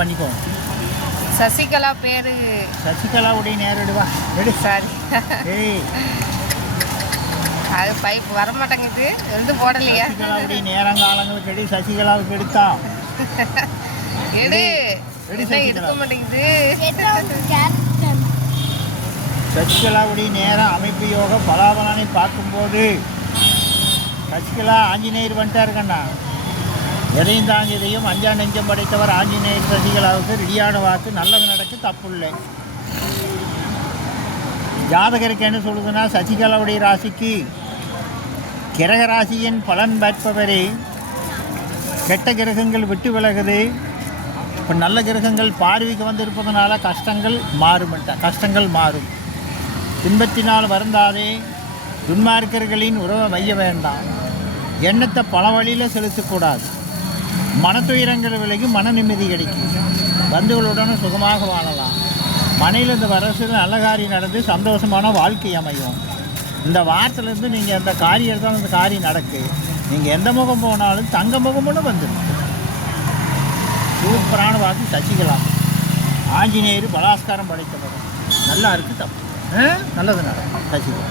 பண்ணிக்கோ. சசிகலா பேரு. சசிகலாவுடைய நேரம் எடுவா எடு. சாரி, ஏய் அது பைப் வரமாட்டேங்குது, எழுந்து போடலையா? சசிகலாவுடைய நேரங்காலங்களுக்கு எடு. சசிகலாவுக்கு எடுத்தா எடு. எடு என்ன சசிகலா. எடுக்க மாட்டேங்குது. சசிகலாவுடைய நேரம் அமைப்பு யோக பலாபலனை பார்க்கும்போது சசிகலா ஆஞ்சநேயர் வந்துட்டாருக்கண்ணா. எதையும் தாங்கியதையும் அஞ்சா நெஞ்சம் படைத்தவர் ஆஞ்சநேயர். சசிகலாவுக்கு ரெடியான வாக்கு நல்லது நடக்கு, தப்பு இல்லை. ஜாதகருக்கு என்ன சொல்லுதுன்னா, சசிகலாவுடைய ராசிக்கு கிரக ராசியின் பலன் பார்ப்பவரே கெட்ட கிரகங்கள் விட்டு விலகுது. இப்போ நல்ல கிரகங்கள் பார்வைக்கு வந்து இருப்பதனால கஷ்டங்கள் மாறும். துன்பத்தினால் வருந்தாதே. துன்மார்க்கர்களின் உறவை வைய வேண்டாம். எண்ணத்தை பல வழியில் செலுத்தக்கூடாது. மனத்துயரங்கள் விலகி மன நிம்மதி கிடைக்கும். பந்துகளுடன் சுகமாக வாழலாம். மனையில் இந்த வருஷத்தில் நல்ல காரியம் நடந்து சந்தோஷமான வாழ்க்கை அமையும். இந்த வாரத்திலேருந்து நீங்கள் எந்த காரியம் எடுத்தாலும் அந்த காரியம் நடக்கு. நீங்கள் எந்த முகம் போனாலும் தங்க முகமுன்னு வந்துடும். சூப்பரான வாக்கு சசிகலா. ஆஞ்சநேயர் பலாஸ்காரம் படைத்தவர். நல்லா இருக்குது, தப்பு நல்லது நடக்கும் சசிகலா.